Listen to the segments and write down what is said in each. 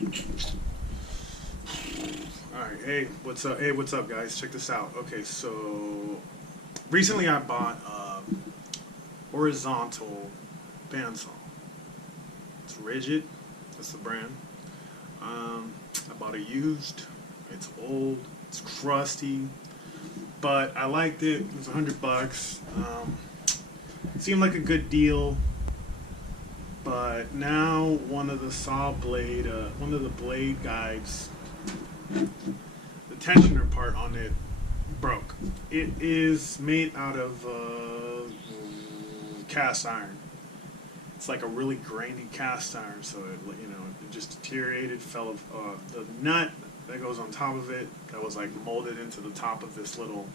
Alright, hey, what's up? Hey, what's up, guys? Check this out. Okay, so recently I bought a horizontal bandsaw. It's Ridgid, that's the brand. I bought it used. It's old. It's crusty, but I liked it. It was $100. It seemed like a good deal. But now one of the blade guides, the tensioner part on it broke. It is made out of cast iron. It's like a really grainy cast iron, so it just deteriorated. Fell of the nut that goes on top of it that was like molded into the top of this little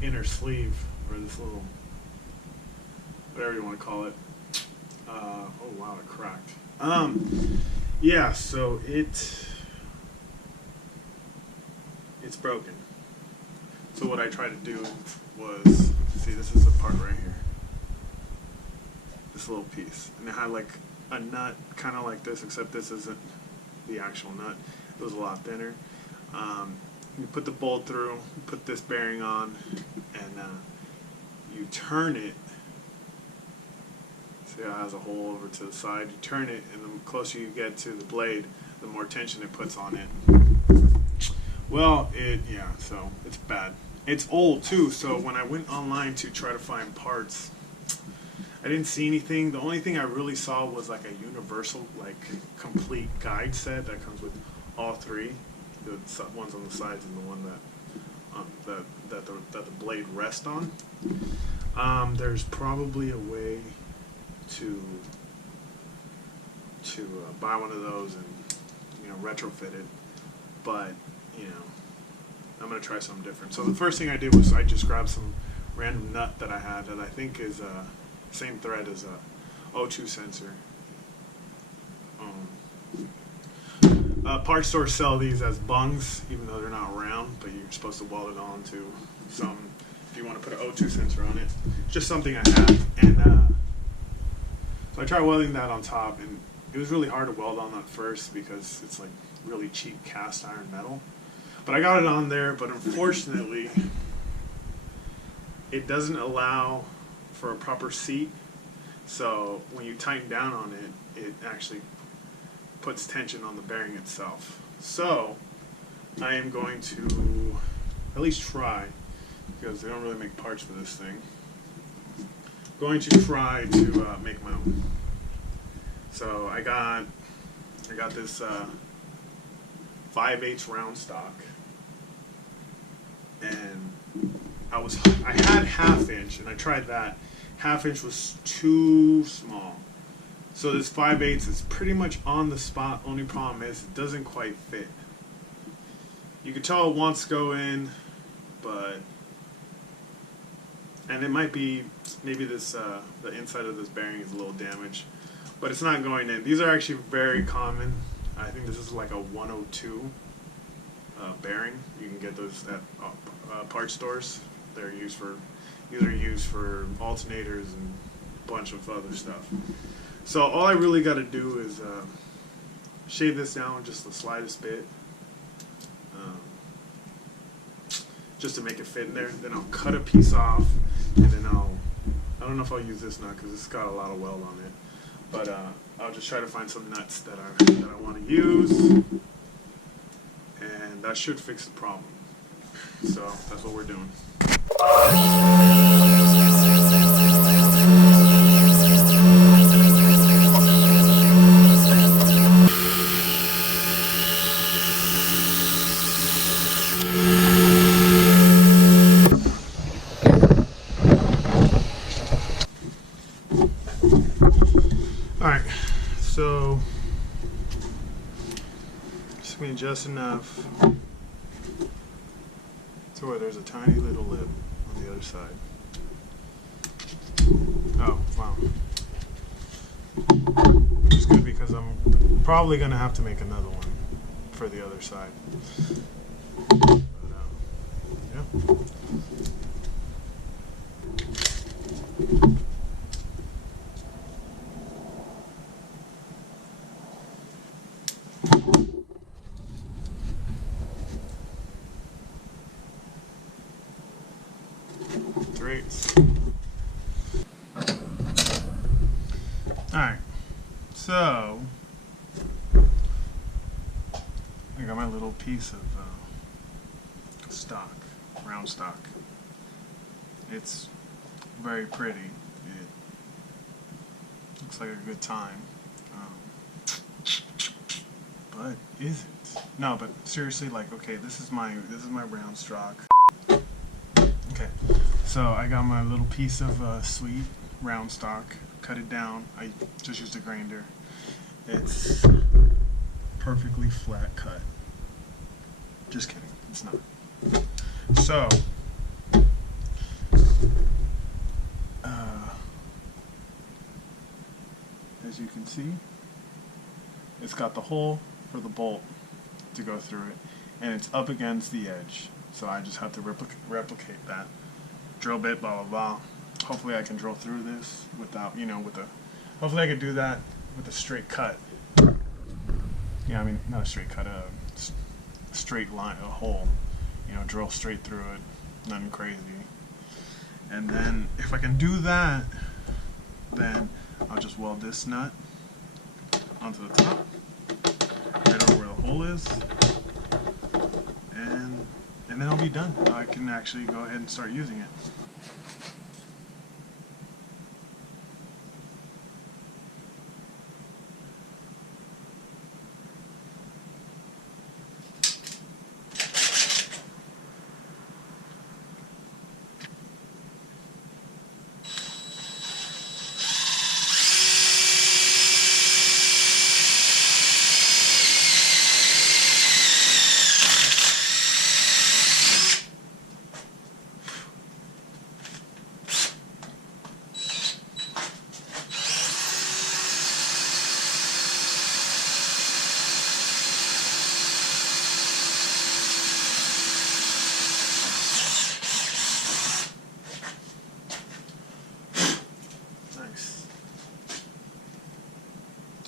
inner sleeve, or this little, whatever you want to call it. Oh wow, it cracked. Yeah, so it's broken. So what I tried to do was, see, this is the part right here. This little piece. And it had like a nut kind of like this, except this isn't the actual nut. It was a lot thinner. You put the bolt through, you put this bearing on, and you turn it. See how it has a hole over to the side? You turn it, and the closer you get to the blade, the more tension it puts on it. Well, so it's bad. It's old too, so when I went online to try to find parts, I didn't see anything. The only thing I really saw was like a universal, like complete guide set that comes with all three, the ones on the sides and the one that the blade rests on. There's probably a way to buy one of those and retrofit it, but I'm gonna try something different. So the first thing I did was I just grabbed some random nut that I had that I think is same thread as a O2 sensor. Parts stores sell these as bungs, even though they're not round, but you're supposed to weld it on to some, if you want to put an O2 sensor on it. Just something I have, and so I tried welding that on top, and it was really hard to weld on at first because it's like really cheap cast iron metal. But I got it on there, but unfortunately, it doesn't allow for a proper seat. So when you tighten down on it, it actually puts tension on the bearing itself. So I am going to at least try, because they don't really make parts for this thing, going to try to make my own. So I got this 5/8 round stock, and I had 1/2 inch, and I tried that. 1/2 inch was too small. So this 5/8 is pretty much on the spot. Only problem is it doesn't quite fit. You can tell it wants to go in, and it might be, maybe this the inside of this bearing is a little damaged, but it's not going in. These are actually very common. I think this is like a 102 bearing. You can get those at part stores. These are used for alternators and a bunch of other stuff. So all I really got to do is shave this down just the slightest bit, just to make it fit in there. Then I'll cut a piece off, and then I don't know if I'll use this nut because it's got a lot of weld on it, but I'll just try to find some nuts that I want to use, and that should fix the problem. So that's what we're doing. Alright, so just going to just enough to where there's a tiny little lip on the other side. Oh, wow. Which is good because I'm probably going to have to make another one for the other side. But, yeah. I got my little piece of stock, round stock. It's very pretty. It looks like a good time. But is it? No, but seriously, like, okay, this is my round stock. Okay, so I got my little piece of sweet round stock. Cut it down. I just used a grinder. It's perfectly flat cut. Just kidding, it's not. So, as you can see, it's got the hole for the bolt to go through it, and it's up against the edge. So I just have to replicate that. Drill bit, blah, blah, blah. Hopefully I can drill through this without, hopefully I can do that with a straight cut. Yeah, I mean, not a straight cut, a straight line, a hole. Drill straight through it, nothing crazy. And then, if I can do that, then I'll just weld this nut onto the top, right over where the hole is, and then I'll be done. I can actually go ahead and start using it.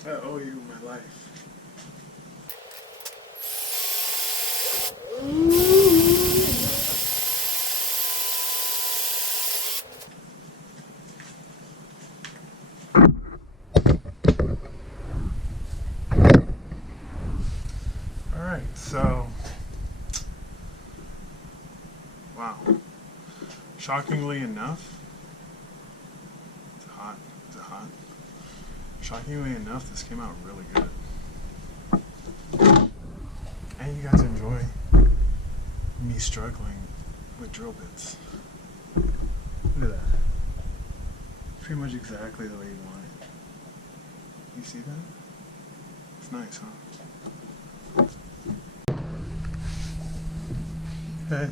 I owe you my life. Alright, so, wow. Shockingly enough, is it hot? Is it hot? Shockingly enough, this came out really good. And you got to enjoy me struggling with drill bits. Look at that. Pretty much exactly the way you want it. You see that? It's nice, huh? Hey,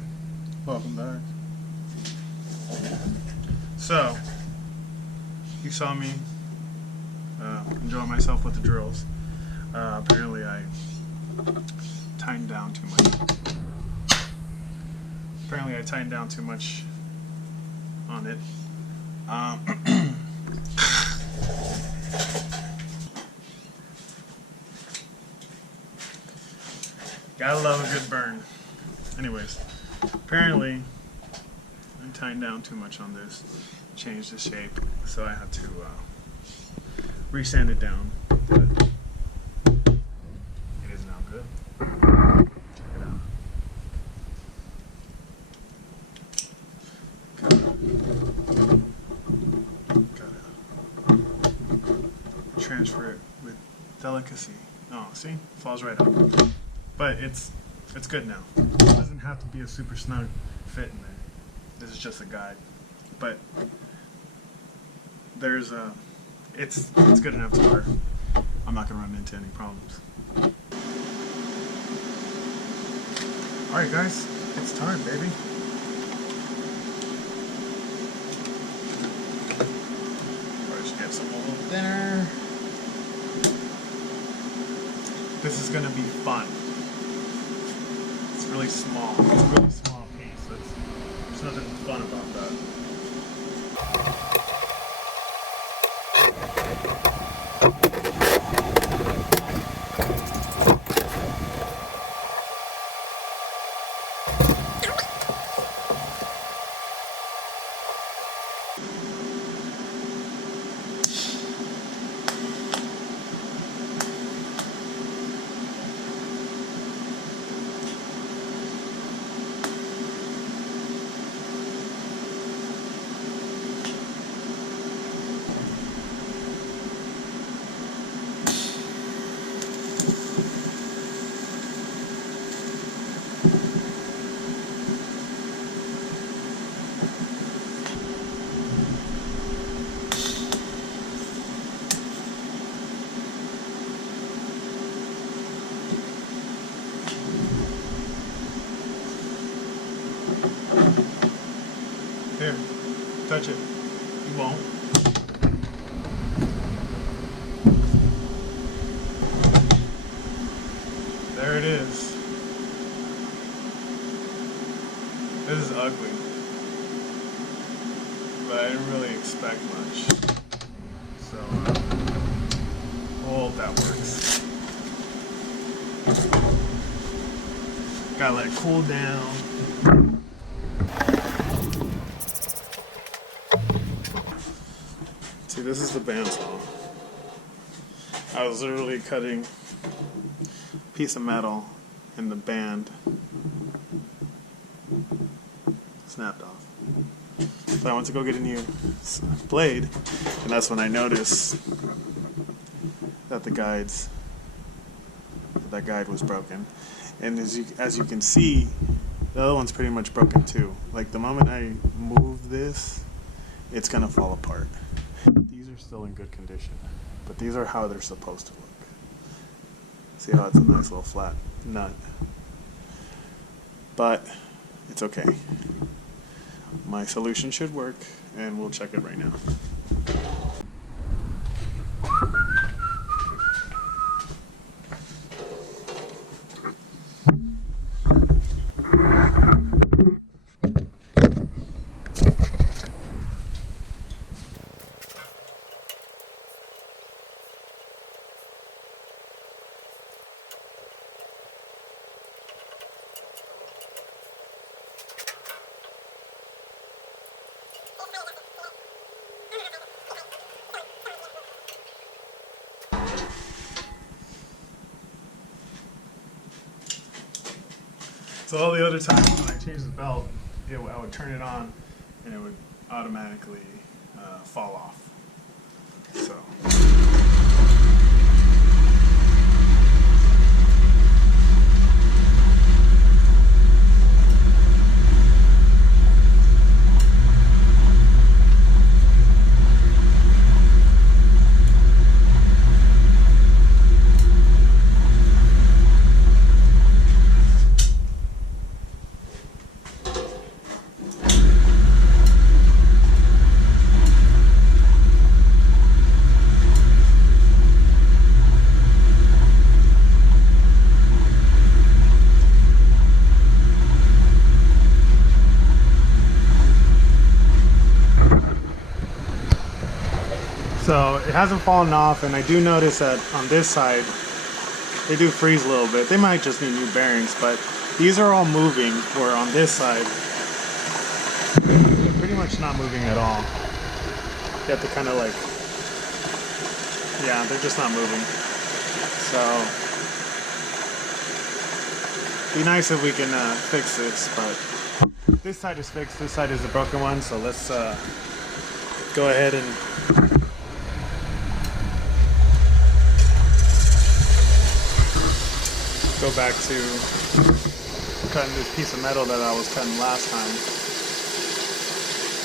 welcome back. So, you saw me enjoy myself with the drills. Apparently I tightened down too much. Apparently I tightened down too much on it. Gotta love a good burn. Anyways, apparently I tightened down too much on this, changed the shape, so I had to resand it down, but it is now good. Check it out. Gotta transfer it with delicacy. Oh, see? Falls right out. But it's good now. It doesn't have to be a super snug fit in there. This is just a guide. But there's a it's good enough to where I'm not gonna run into any problems. Alright guys, it's time, baby. Let's get some more dinner. This is gonna be fun. It's really small. It's a really small piece. There's nothing fun about that. Touch it. You won't. There it is. This is ugly. But I didn't really expect much. So, we'll hope that works. Gotta let it cool down. See, this is the bandsaw. I was literally cutting a piece of metal and the band snapped off. So I went to go get a new blade, and that's when I noticed that that guide was broken. And as you can see, the other one's pretty much broken too. Like the moment I move this, it's gonna fall apart. These are still in good condition, but these are how they're supposed to look. See how it's a nice little flat nut, but it's okay. My solution should work, and we'll check it right now. So all the other times when I changed the belt, I would turn it on and it would automatically fall off. So. So it hasn't fallen off, and I do notice that on this side, they do freeze a little bit. They might just need new bearings, but these are all moving, where on this side, they're pretty much not moving at all. You have to kind of like, yeah, they're just not moving. So, be nice if we can fix this, but this side is fixed, this side is the broken one, so let's go ahead and go back to cutting this piece of metal that I was cutting last time.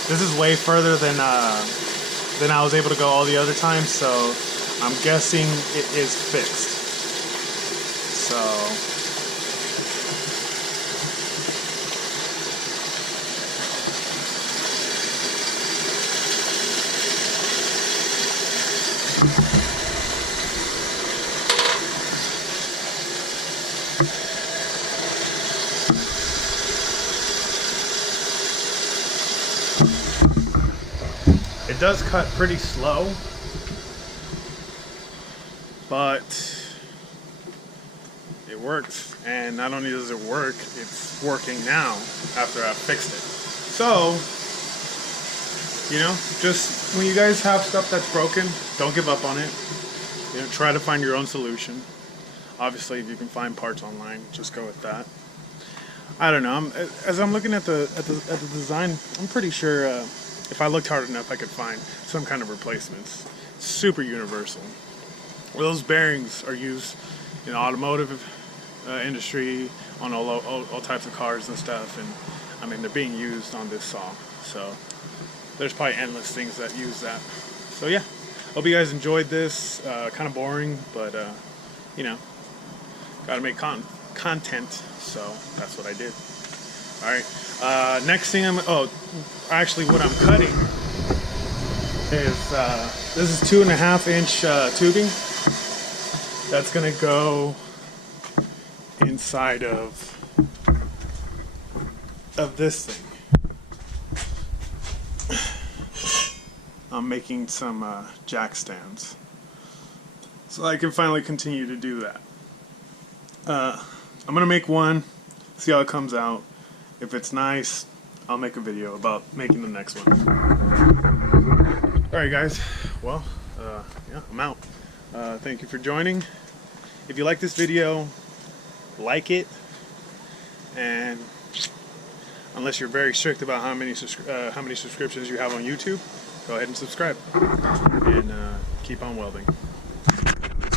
This is way further than I was able to go all the other times, so I'm guessing it is fixed. So it does cut pretty slow, but it works. And not only does it work, it's working now after I've fixed it. So, you know, just when you guys have stuff that's broken, don't give up on it. You know, try to find your own solution. Obviously, if you can find parts online, just go with that. I don't know. As I'm looking at the design, I'm pretty sure if I looked hard enough, I could find some kind of replacements. Super universal. Well, those bearings are used in the automotive industry, on all types of cars and stuff, and I mean they're being used on this saw. So there's probably endless things that use that. So yeah, hope you guys enjoyed this. Kind of boring, but you know, gotta make content. So that's what I did. All right. Next thing actually what I'm cutting is, this is 2.5 inch tubing. That's gonna go inside of this thing. I'm making some jack stands, so I can finally continue to do that. I'm gonna make one, see how it comes out. If it's nice, I'll make a video about making the next one. Alright guys, well, yeah, I'm out. Thank you for joining. If you like this video, like it, and unless you're very strict about how many subscriptions you have on YouTube, go ahead and subscribe, and keep on welding.